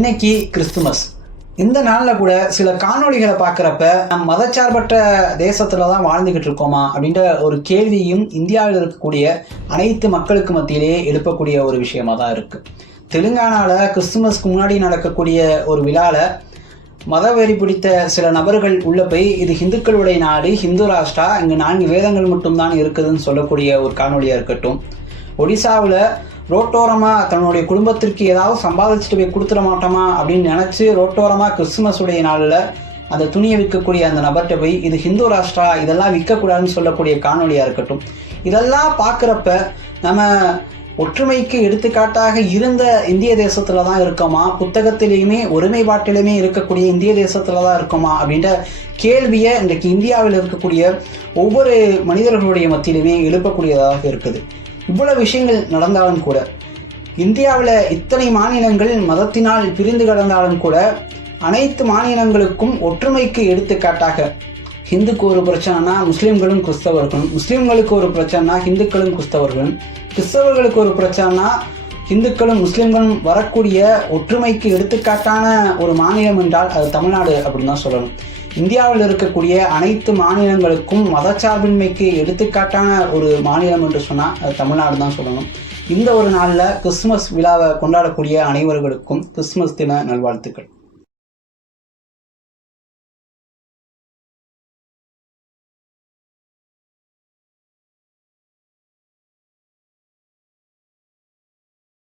இன்னைக்கு கிறிஸ்துமஸ். இந்த நாளில் கூட சில காணொளிகளை பார்க்குறப்ப நம்ம மதச்சார்பற்ற தேசத்துல தான் வாழ்ந்துகிட்டு இருக்கோமா அப்படின்ற ஒரு கேள்வியும் இந்தியாவில் இருக்கக்கூடிய அனைத்து மக்களுக்கு மத்தியிலேயே எழுப்பக்கூடிய ஒரு விஷயமா தான் இருக்கு. தெலுங்கானாவில் கிறிஸ்துமஸ்க்கு முன்னாடி நடக்கக்கூடிய ஒரு விழாவில் மதவெறி பிடித்த சில நபர்கள் உள்ள போய் இது ஹிந்துக்களுடைய நாடு, ஹிந்து ராஷ்டிரா, இங்கே 4 வேதங்கள் மட்டும்தான் இருக்குதுன்னு சொல்லக்கூடிய ஒரு காணொலியாக இருக்கட்டும். ஒடிசாவில் ரோட்டோரமாக தன்னுடைய குடும்பத்திற்கு ஏதாவது சம்பாதிச்சுட்டு போய் கொடுத்துட மாட்டோமா அப்படின்னு நினச்சி ரோட்டோரமாக கிறிஸ்துமஸுடைய நாளில் அந்த துணியை விற்கக்கூடிய அந்த நபர்கிட்ட போய் இது ஹிந்து ராஷ்டிரா, இதெல்லாம் விற்கக்கூடாதுன்னு சொல்லக்கூடிய காணொலியாக இருக்கட்டும். இதெல்லாம் பார்க்குறப்ப நம்ம ஒற்றுமைக்கு எடுத்துக்காட்டாக இருந்த இந்திய தேசத்துல தான் இருக்கோமா, புத்தகத்திலையுமே ஒருமைப்பாட்டிலுமே இருக்கக்கூடிய இந்திய தேசத்துல தான் இருக்கோமா அப்படின்ற கேள்வியை இன்றைக்கு இந்தியாவில் இருக்கக்கூடிய ஒவ்வொரு மனிதர்களுடைய மத்தியிலுமே எழுப்பக்கூடியதாக இருக்குது. இவ்வளவு விஷயங்கள் நடந்தாலும் கூட, இந்தியாவில் இத்தனை மாநிலங்கள் மதத்தினால் பிரிந்து கிடந்தாலும் கூட அனைத்து மாநிலங்களுக்கும் ஒற்றுமைக்கு எடுத்துக்காட்டாக, ஹிந்துக்கு ஒரு பிரச்சனைனா முஸ்லீம்களும் கிறிஸ்தவர்களும், முஸ்லீம்களுக்கு ஒரு பிரச்சனைனா ஹிந்துக்களும் கிறிஸ்தவர்களும், கிறிஸ்தவர்களுக்கு ஒரு பிரச்சனைனா இந்துக்களும் முஸ்லீம்களும் வரக்கூடிய ஒற்றுமைக்கு எடுத்துக்காட்டான ஒரு மாநிலம் என்றால் அது தமிழ்நாடு அப்படின்னு தான் சொல்லணும். இந்தியாவில் இருக்கக்கூடிய அனைத்து மாநிலங்களுக்கும் மதச்சார்பின்மைக்கு எடுத்துக்காட்டான ஒரு மாநிலம் என்று சொன்னால் அது தமிழ்நாடு தான் சொல்லணும். இந்த ஒரு நாளில் கிறிஸ்துமஸ் விழாவை கொண்டாடக்கூடிய அனைவர்களுக்கும் கிறிஸ்துமஸ் தின நல்வாழ்த்துக்கள்.